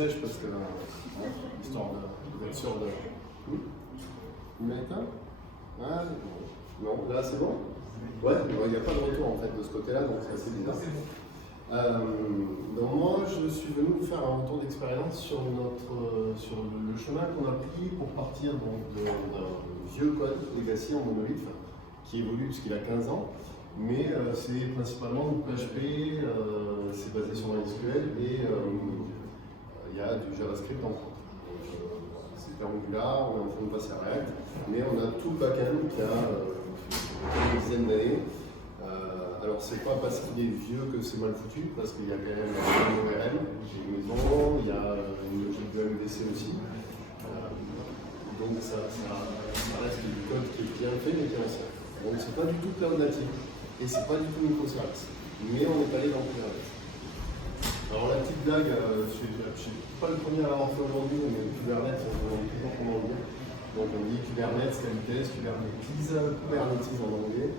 sèche parce que, histoire d'être sûr de. Vous mettez un? Ah, non, là c'est bon? Ouais, il n'y a pas de retour en fait de ce côté-là, donc c'est assez bizarre. Donc moi, je suis venu vous faire un retour d'expérience sur le chemin qu'on a pris pour partir d'un vieux code legacy en monolithe qui évolue puisqu'il a 15 ans, mais c'est principalement du PHP, c'est basé sur MySQL et il y a du JavaScript en front. C'était Angular, on est en train de passer à React, mais on a tout le backend qui a une dizaine d'années. Alors c'est pas parce qu'il est vieux que c'est mal foutu, parce qu'il y a quand même un ORM, j'ai une maison, il y a une logique de MVC aussi. Donc ça reste du code qui est bien fait mais qui est ancien. Donc c'est pas du tout cloud native et c'est pas du tout microservice. Mais on est allé dans Kubernetes. Alors la petite blague, je ne suis pas le premier à l'avoir fait aujourd'hui, mais Kubernetes, on dit toujours comment on dit. Donc on dit Kubernetes, Kubernetes, Kubernetes en anglais.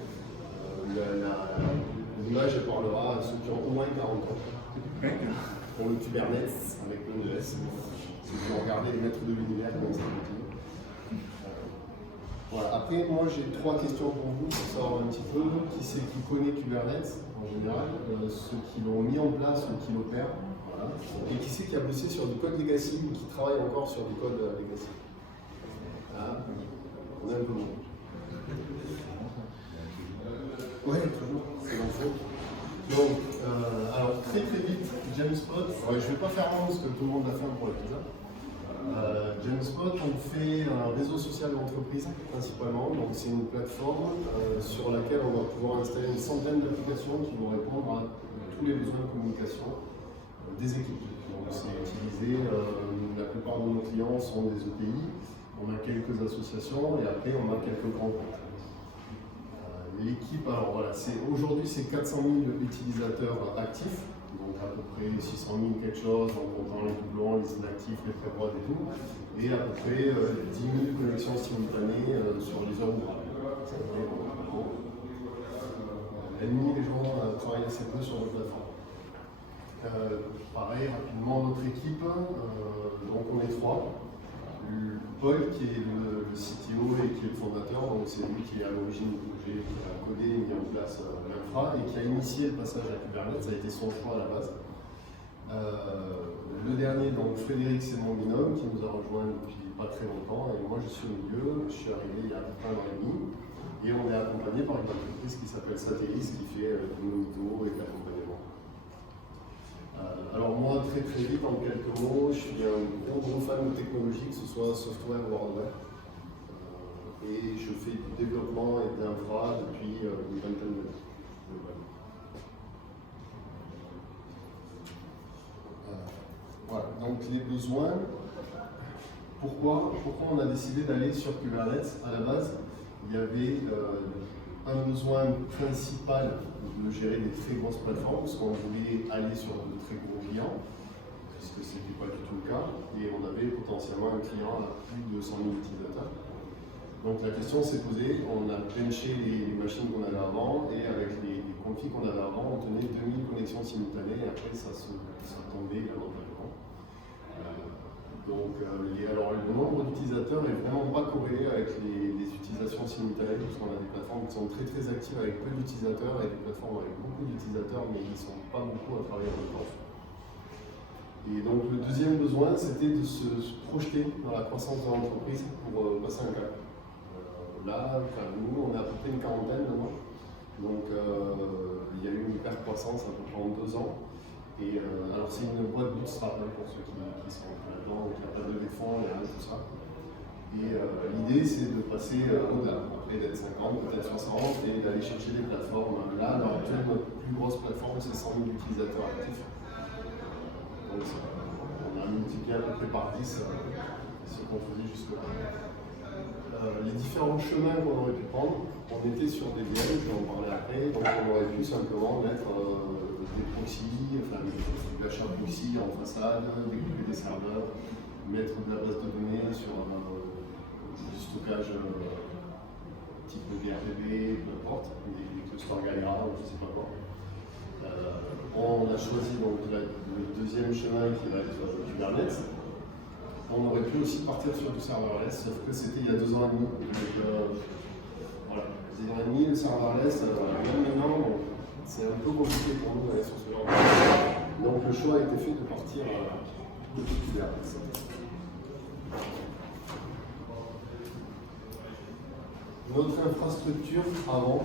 L'image parlera à ceux qui ont au moins 40 ans. Pour le Kubernetes avec Node.js, si vous regardez les maîtres de l'univers, comme ça voilà. Après, moi j'ai 3 questions pour vous pour savoir un petit peu qui c'est qui connaît Kubernetes en général, ceux qui l'ont mis en place, ceux qui l'opèrent, voilà. Et qui c'est qui a bossé sur du code legacy ou qui travaille encore sur du code legacy. Ah, on a un peu moins. Ouais, toujours, c'est l'info. Donc, alors très vite, Jamspot, je ne vais pas faire un parce que tout le monde l'a fait pour l'épisode. Jamspot, on fait un réseau social d'entreprise principalement, donc c'est une plateforme sur laquelle on va pouvoir installer une centaine d'applications qui vont répondre à tous les besoins de communication des équipes. Donc c'est utilisé, la plupart de nos clients sont des ETI, on a quelques associations et après on a quelques grands comptes. L'équipe, alors voilà, aujourd'hui c'est 400 000 utilisateurs actifs, donc à peu près 600 000 quelque chose en comptant les doublons, les inactifs, les pré-prod et tout, et à peu près 10 000 connexions simultanées sur les heures ouvrables. L'ennemi, les gens travaillent assez peu sur notre plateforme. Pareil, rapidement, notre équipe, donc on est 3. Paul qui est le CTO et qui est le fondateur, donc c'est lui qui est à l'origine du projet, qui a codé et mis en place l'infra et qui a initié le passage à Kubernetes, ça a été son choix à la base. Le dernier, donc Frédéric, c'est mon binôme qui nous a rejoint depuis pas très longtemps et moi je suis au milieu, je suis arrivé il y a un an et demi et on est accompagné par une entreprise qui s'appelle Satellis qui fait du monito et de l'accompagnement. Alors moi, très vite, en quelques mots, je suis un gros fan de technologie, que ce soit software ou hardware. Et je fais du développement et de l'infra depuis une vingtaine d'années. Voilà, donc les besoins. Pourquoi on a décidé d'aller sur Kubernetes? À la base, il y avait un besoin principal de gérer des très grosses plateformes, parce qu'on voulait aller sur de très gros clients, puisque ce n'était pas du tout le cas, et on avait potentiellement un client à plus de 100 000 utilisateurs. Donc la question s'est posée, on a benché les machines qu'on avait avant, et avec les configs qu'on avait avant, on tenait 2000 connexions simultanées, et après ça tombait lamentablement. Donc alors, le nombre d'utilisateurs n'est vraiment pas corrélé avec les utilisations simultanées, puisqu'on a des plateformes qui sont très actives avec peu d'utilisateurs et des plateformes avec beaucoup d'utilisateurs, mais ils ne sont pas beaucoup à travailler en même temps. Et donc le deuxième besoin, c'était de se projeter dans la croissance de l'entreprise pour passer un cap. Là, nous, on est à peu près une quarantaine maintenant, donc il y a eu une hyper croissance à peu près en 2 ans. Et alors c'est une boîte bootstrap pour ceux qui sont là-dedans, qui n'a pas de fonds, il y a tout ça. Et l'idée c'est de passer au-delà, après d'être 50, peut-être 60, et d'aller chercher des plateformes. Là, à l'heure actuelle, notre plus grosse plateforme, c'est 100 000 utilisateurs actifs. Donc on a multiplié à peu près par 10 ce qu'on faisait jusque-là. Les différents chemins qu'on aurait pu prendre, on était sur des VM, je vais en parler après, donc on aurait pu simplement mettre des proxys, enfin de l'achat proxy en façade, découper des serveurs, mettre de la base de données sur du stockage type DRDB, peu importe, des clusters Galera ou je ne sais pas quoi. On a choisi donc le deuxième chemin qui va être Kubernetes. On aurait pu aussi partir sur du serverless, sauf que c'était il y a 2 ans et demi. Donc voilà, 2 ans et demi, le serverless, même maintenant, c'est un peu compliqué pour nous d'aller sur ce genre de choses. Donc le choix a été fait de partir de Kubernetes. Notre infrastructure avant,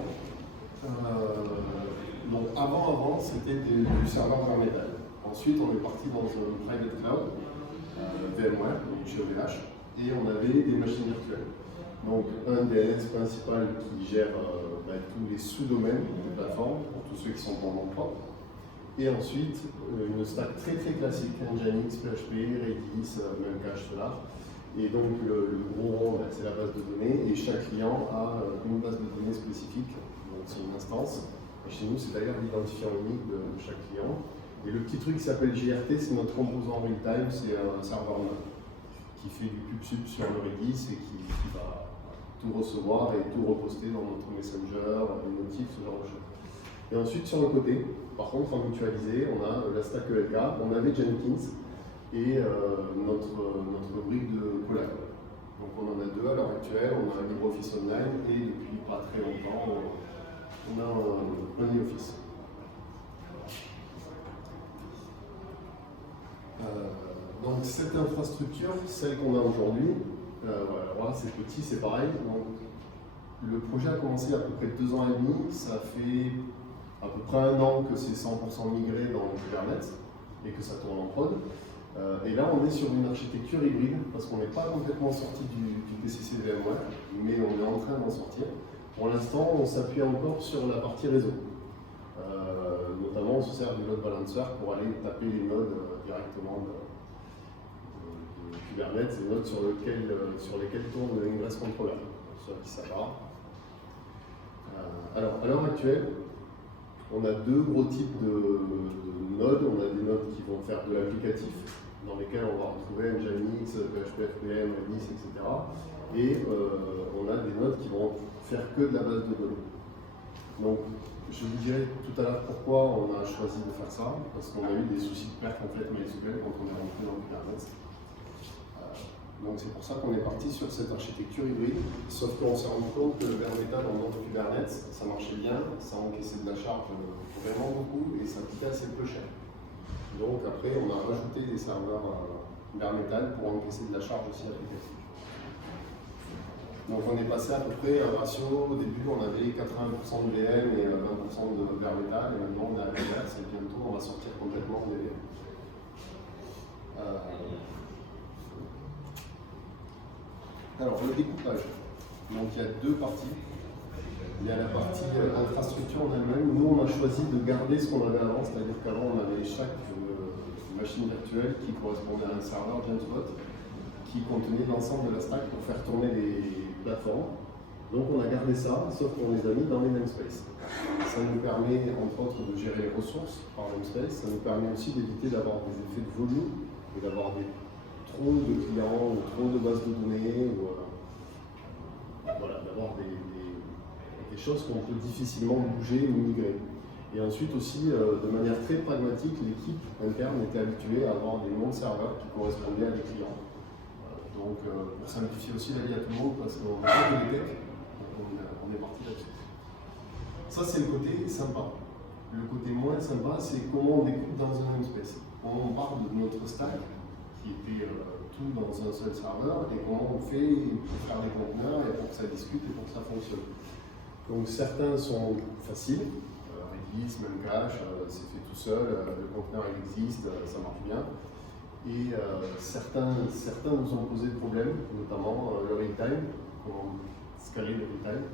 donc avant c'était du serveur bare metal. Ensuite on est parti dans un private cloud, VMware, donc chez OVH, et on avait des machines virtuelles. Donc un DNS principal qui gère tous les sous-domaines de plateforme, pour tous ceux qui sont en nom propre. Et ensuite une stack très classique, Nginx, PHP, Redis, Memcache, Solar. Et donc le gros rond, c'est la base de données, et chaque client a une base de données spécifique, donc c'est une instance. Et chez nous, c'est d'ailleurs l'identifiant unique de chaque client. Et le petit truc qui s'appelle JRT, c'est notre composant real-time, c'est un serveur node qui fait du pub-sub sur le Redis et qui va tout recevoir et tout reposter dans notre Messenger, les notifs, ce genre de choses. Et ensuite, sur le côté, par contre, en mutualisé, on a la stack ELK, on avait Jenkins et notre brique de collab. Donc on en a 2 à l'heure actuelle, on a LibreOffice Online et depuis pas très longtemps, on a un e-office. Donc cette infrastructure, celle qu'on a aujourd'hui, voilà, c'est petit, c'est pareil. Donc, le projet a commencé à peu près 2 ans et demi, ça fait à peu près 1 an que c'est 100% migré dans le Kubernetes et que ça tourne en prod. Et là, on est sur une architecture hybride parce qu'on n'est pas complètement sorti du PCC VMware, mais on est en train d'en sortir. Pour l'instant, on s'appuie encore sur la partie réseau. Notamment, on se sert du load balancer pour aller taper les nodes directement de Kubernetes, les nodes sur lesquels tourne le Ingress Controller, pour ceux qui savent pas. Alors, à l'heure actuelle, on a 2 gros types de nodes. On a des nodes qui vont faire de l'applicatif, dans lesquels on va retrouver Nginx, PHP, FPM, Redis, etc. Et on a des nodes qui vont faire que de la base de données. Donc, je vous dirai tout à l'heure pourquoi on a choisi de faire ça, parce qu'on a eu des soucis de perte complète MySQL quand on est rentré dans Kubernetes. Donc c'est pour ça qu'on est parti sur cette architecture hybride, sauf qu'on s'est rendu compte que le bare metal en mode Kubernetes, ça marchait bien, ça encaissait de la charge vraiment beaucoup et ça coûtait assez peu cher. Donc après on a rajouté des serveurs bare metal pour encaisser de la charge aussi applicative. Donc on est passé à peu près un ratio, au début on avait 80% de VM et 20% de bare metal, et maintenant on est à l'inverse et bientôt on va sortir complètement des VM. Alors, le découpage. Donc, il y a 2 parties. Il y a la partie infrastructure en elle-même. Nous, on a choisi de garder ce qu'on avait avant, c'est-à-dire qu'avant, on avait chaque machine virtuelle qui correspondait à un serveur Genspot qui contenait l'ensemble de la stack pour faire tourner les plateformes. Donc, on a gardé ça, sauf qu'on les a mis dans les namespaces. Ça nous permet, entre autres, de gérer les ressources par namespace. Ça nous permet aussi d'éviter d'avoir des effets de volume et d'avoir trop de clients ou trop de bases de données, ou voilà, d'avoir des choses qu'on peut difficilement bouger ou migrer. Et ensuite aussi, de manière très pragmatique, l'équipe interne était habituée à avoir des noms de serveurs qui correspondaient à des clients. Donc pour simplifier aussi la vie à tout le monde, parce qu'on a fait des techs, on est parti là-dessus. Ça c'est le côté sympa. Le côté moins sympa, c'est comment on découpe dans un namespace. Comment on part de notre stack, qui était tout dans un seul serveur, et comment on fait pour faire des conteneurs et pour que ça discute et pour que ça fonctionne. Donc certains sont faciles, Redis, Memcache, c'est fait tout seul, le conteneur il existe, ça marche bien. Et certains nous ont posé des problèmes, notamment le real-time, comment scaler le real-time.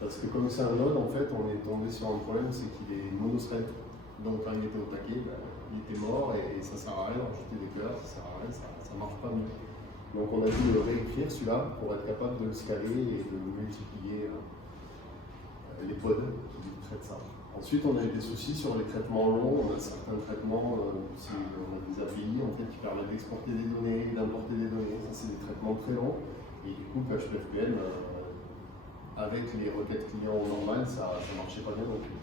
Parce que comme c'est un node, en fait, on est tombé sur un problème, c'est qu'il est monothread. Donc quand il était au taquet, il était mort et ça sert à rien d'ajouter des cœurs, ça sert à rien, ça marche pas mieux. Donc on a dû le réécrire celui-là pour être capable de le scaler et de multiplier les pods qui traitent ça. Ensuite on a eu des soucis sur les traitements longs, on a certains traitements, on a des API en fait, qui permettent d'exporter des données, d'importer des données, ça c'est des traitements très longs. Et du coup PHP FPM, avec les requêtes clients normales, ça ne marchait pas bien non plus.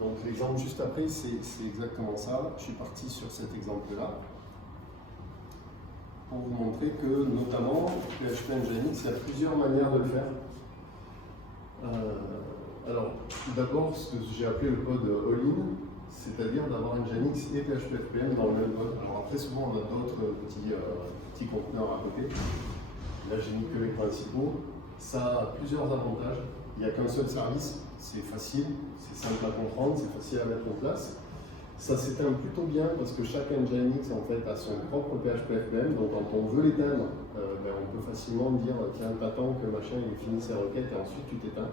Donc l'exemple juste après, c'est exactement ça. Je suis parti sur cet exemple-là pour vous montrer que, notamment, PHP Nginx, il y a plusieurs manières de le faire. Alors, d'abord, ce que j'ai appelé le code all-in, c'est-à-dire d'avoir Nginx et PHP-FPM dans le même code. Alors après, souvent, on a d'autres petits conteneurs à côté. Là, j'ai mis que les principaux. Ça a plusieurs avantages. Il n'y a qu'un seul service, c'est facile, c'est simple à comprendre, c'est facile à mettre en place. Ça s'éteint plutôt bien parce que chaque Nginx en fait a son propre PHP-FPM. Donc quand on veut l'éteindre, on peut facilement dire tiens, t'attends que machin il finisse ses requêtes et ensuite tu t'éteins.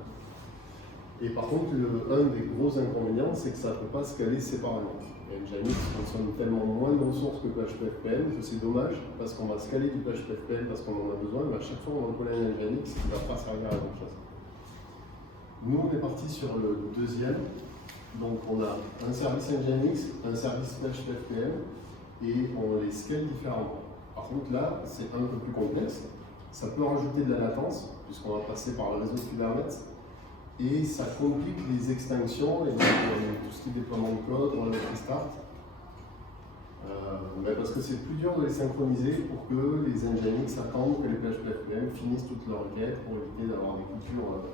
Et par contre, un des gros inconvénients, c'est que ça ne peut pas scaler séparément. Nginx consomme tellement moins de ressources que PHP-FPM que c'est dommage parce qu'on va scaler du PHP-FPM parce qu'on en a besoin, mais à chaque fois on va coller un Nginx qui ne va pas servir à grand chose. Nous, on est parti sur le deuxième. Donc on a un service Nginx, un service PHP-FPM et on les scale différemment. Par contre là, c'est un peu plus complexe. Ça peut rajouter de la latence puisqu'on va passer par le réseau Kubernetes et ça complique les extinctions et donc, tout ce qui est déploiement de code, on le restart. Parce que c'est plus dur de les synchroniser pour que les Nginx attendent que les PHP-FPM finissent toutes leurs requêtes pour éviter d'avoir des coupures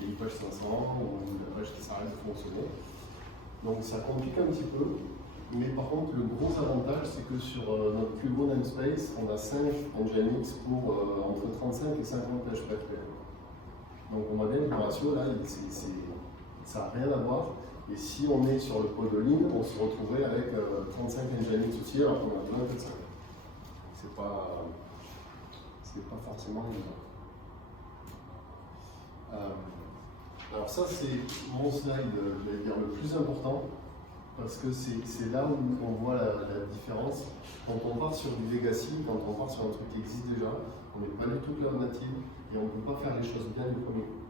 des page 500 ou la page qui s'arrête de fonctionner. Donc ça complique un petit peu, mais par contre le gros avantage c'est que sur notre plus gros namespace, on a 5 Nginx pour entre 35 et 50 PHP-FPM. Donc on voit bien que le ratio là, ça n'a rien à voir. Et si on est sur le pod all-in, on se retrouverait avec 35 Nginx aussi, alors qu'on a besoin de 5. C'est pas forcément évident. Alors ça c'est mon slide, je vais dire le plus important, parce que c'est là où on voit la différence. Quand on part sur du legacy, quand on part sur un truc qui existe déjà, on n'est pas du tout cloud native et on ne peut pas faire les choses bien du premier coup.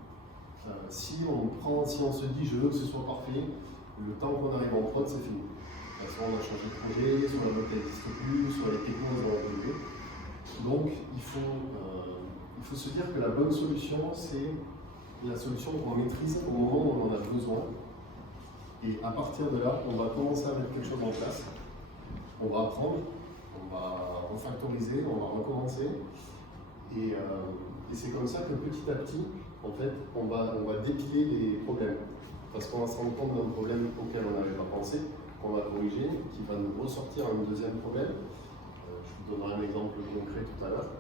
Si on se dit je veux que ce soit parfait, le temps qu'on arrive en prod c'est fini. Soit on a changé de projet, soit la boîte n'existe plus, soit les technos ont évolué. Donc il faut se dire que la bonne solution c'est la solution qu'on maîtrise au moment où on en a besoin. Et à partir de là, on va commencer à mettre quelque chose en place. On va apprendre, on va refactoriser, on va recommencer. Et c'est comme ça que petit à petit, en fait, on va dépiler les problèmes. Parce qu'on va se rendre compte d'un problème auquel on n'avait pas pensé, qu'on va corriger, qui va nous ressortir un deuxième problème. Je vous donnerai un exemple concret tout à l'heure.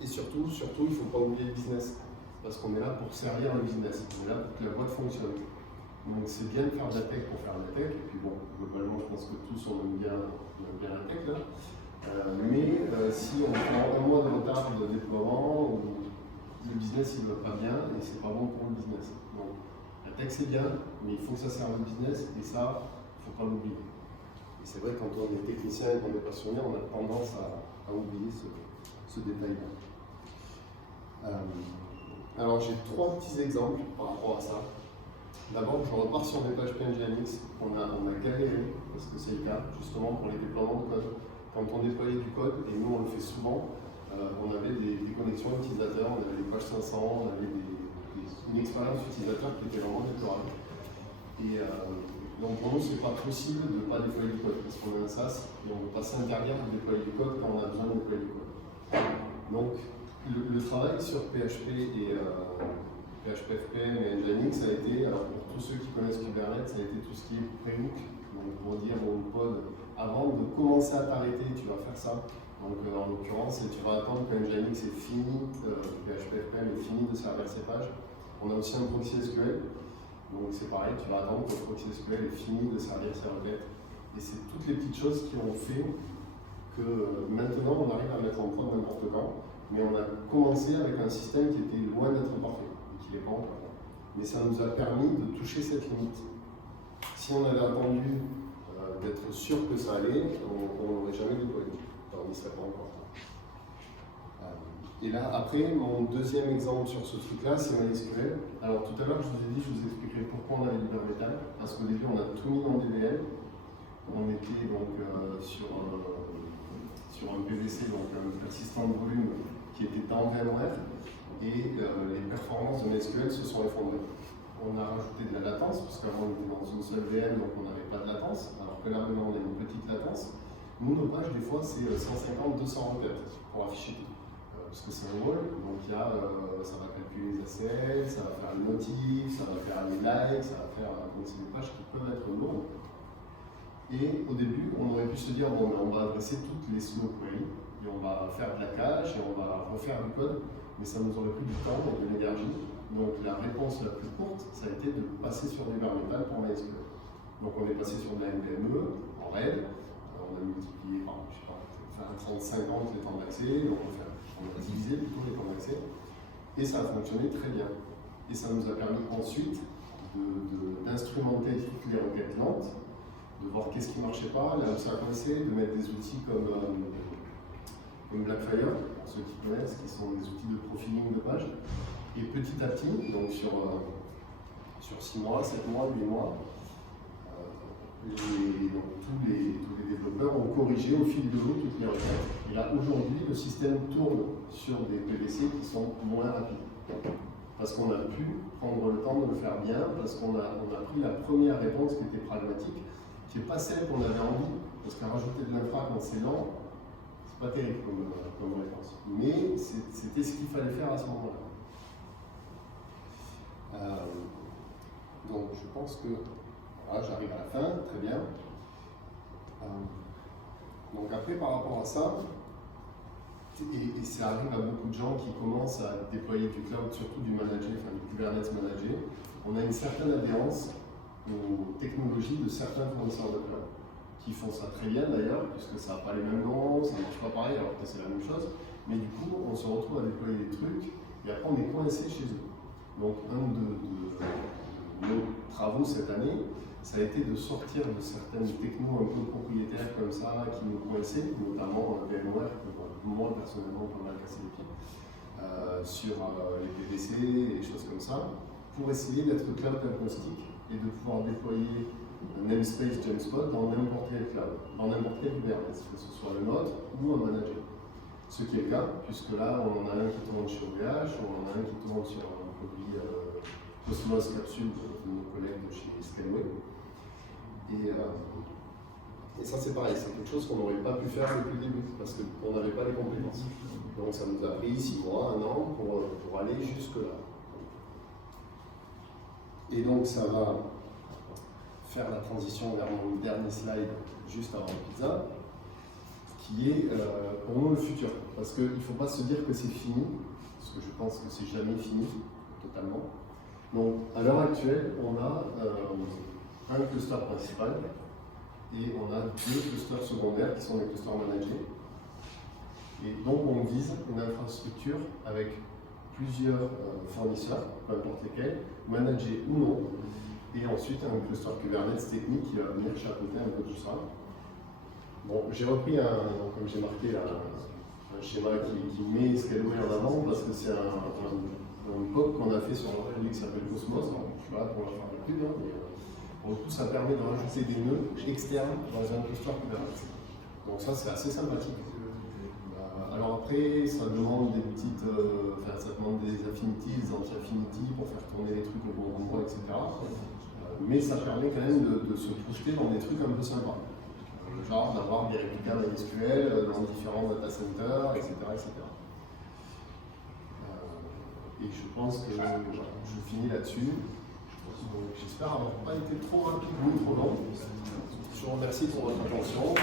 Et surtout, il ne faut pas oublier le business. Parce qu'on est là pour servir un business, on est là pour que la boîte fonctionne. Donc c'est bien de faire de la tech pour faire de la tech, et puis bon, globalement je pense que tous on aime bien la tech là. Mais si on prend un mois de retard de déploiement, le business il ne va pas bien et c'est pas bon pour le business. Donc la tech c'est bien, mais il faut que ça serve au business et ça, il ne faut pas l'oublier. Et c'est vrai que quand on est technicien et qu'on est passionné, on a tendance à oublier ce détail-là. Alors j'ai 3 petits exemples par rapport à ça. D'abord, je repars sur des PHP Nginx. On a galéré, parce que c'est le cas, justement pour les déploiements de code. Quand on déployait du code, et nous on le fait souvent, on avait des connexions utilisateurs, on avait des pages 500, on avait une expérience utilisateur qui était vraiment déplorable. Et donc pour nous, c'est pas possible de ne pas déployer du code, parce qu'on a un SaaS, et on ne peut pas s'interdire de déployer du code quand on a besoin de déployer du code. Donc, le travail sur PHP et PHP-FPM et Nginx, ça a été, alors pour tous ceux qui connaissent Kubernetes, ça a été tout ce qui est pre-hook, donc pour dire au pod, avant de commencer à t'arrêter, tu vas faire ça. Donc en l'occurrence, tu vas attendre que Nginx est fini, PHP-FPM est fini de servir ses pages. On a aussi un proxy SQL, donc c'est pareil, tu vas attendre que le proxy SQL est fini de servir ses requêtes. Et c'est toutes les petites choses qui ont fait que maintenant on arrive à mettre en prod n'importe quand. Mais on a commencé avec un système qui était loin d'être parfait, et qui n'est pas encore. Mais ça nous a permis de toucher cette limite. Si on avait attendu d'être sûr que ça allait, on n'aurait jamais déployé. On n'y serait pas encore. Et là, après, mon deuxième exemple sur ce truc-là, c'est MySQL. Alors tout à l'heure, je vous expliquerai pourquoi on avait du bare metal. Parce qu'au début, on a tout mis dans DBL. On était donc sur un PVC, donc un persistant de volume qui était dans VMware, et les performances de MySQL se sont effondrées. on a rajouté de la latence, parce qu'avant on était dans une seule VM, donc on n'avait pas de latence, alors que là maintenant on a une petite latence. Nous, nos pages, des fois, c'est 150-200 requêtes pour afficher tout. Parce que c'est un wall, donc il y a, ça va calculer les ACL, ça va faire les notifs, ça va faire les likes, ça va faire. Donc c'est des pages qui peuvent être lourdes. Et au début, on aurait pu se dire, bon, on va adresser toutes les slow queries, et on va faire de la cache, et on va refaire du code, mais ça nous aurait pris du temps et de l'énergie. Donc la réponse la plus courte, ça a été de passer sur du bare metal pour MySQL. Donc on est passé sur de la NVMe en RAID, on a multiplié par, je sais pas, 30-50 les temps d'accès, donc on a divisé plutôt les temps d'accès, et ça a fonctionné très bien. Et ça nous a permis ensuite d'instrumenter toutes les requêtes lentes, de voir qu'est-ce qui ne marchait pas, là où ça a coincé, de mettre des outils comme Blackfire, pour ceux qui connaissent, qui sont des outils de profiling de page. Et petit à petit, donc sur 6 mois, 7 mois, 8 mois, tous les développeurs ont corrigé au fil de l'eau toutes les requêtes. Et là, aujourd'hui, le système tourne sur des PVC qui sont moins rapides. Parce qu'on a pu prendre le temps de le faire bien, parce qu'on a pris la première réponse qui était pragmatique, qui n'est pas celle qu'on avait envie, parce qu'à rajouter de l'infra quand c'est lent, c'est pas terrible comme réponse. Mais c'était ce qu'il fallait faire à ce moment-là. Donc je pense que voilà, j'arrive à la fin, très bien. Donc après par rapport à ça, et ça arrive à beaucoup de gens qui commencent à déployer du cloud, surtout du manager, enfin du Kubernetes manager, on a une certaine adhérence aux technologies de certains fournisseurs de cloud, qui font ça très bien d'ailleurs, puisque ça n'a pas les mêmes noms, ça ne marche pas pareil alors que c'est la même chose, mais du coup on se retrouve à déployer des trucs, et après on est coincé chez eux. Donc un de nos travaux cette année, ça a été de sortir de certaines technos un peu propriétaires comme ça, qui nous coinçaient, notamment VMware, que moi personnellement pas mal cassé les pieds, sur les PVC et des choses comme ça, pour essayer d'être cloud agnostique et de pouvoir déployer un namespace Jamspot dans n'importe quel cloud, dans n'importe quel Kubernetes, que ce soit le nôtre ou un manager. Ce qui est le cas, puisque là on en a un qui tourne sur OVH, on en a un qui tourne sur un produit Cosmos Capsule de nos collègues de chez Scaleway. Et ça c'est pareil, c'est quelque chose qu'on n'aurait pas pu faire depuis le début, parce qu'on n'avait pas les compétences. Donc ça nous a pris 6 mois, 1 an pour aller jusque-là. Et donc ça va faire la transition vers mon dernier slide juste avant la pizza, qui est pour nous le futur. Parce qu'il ne faut pas se dire que c'est fini, parce que je pense que c'est jamais fini, totalement. Donc à l'heure actuelle, on a un cluster principal et on a 2 clusters secondaires qui sont des clusters managés. Et donc on vise une infrastructure avec plusieurs fournisseurs, peu importe lesquels, managés ou non, et ensuite un cluster Kubernetes technique qui va venir chapeauter un peu tout ça. Bon, j'ai repris comme j'ai marqué un schéma qui met Scaleway en avant parce que c'est un POC qu'on a fait sur un produit qui s'appelle Cosmos. Alors, je suis pas là pour la faire de pub, mais pour le coup ça permet de rajouter des nœuds externes dans un cluster Kubernetes. Donc ça c'est assez sympathique. Alors après, ça demande des petites, ça demande des affinities, des anti-affinities pour faire tourner les trucs au bon endroit, etc. Mais ça permet quand même de se projeter dans des trucs un peu sympas. Genre d'avoir des réplicas MySQL dans différents data centers, etc. Et je pense que je finis là-dessus. J'espère avoir pas été trop rapide ou trop long. Je vous remercie pour votre attention.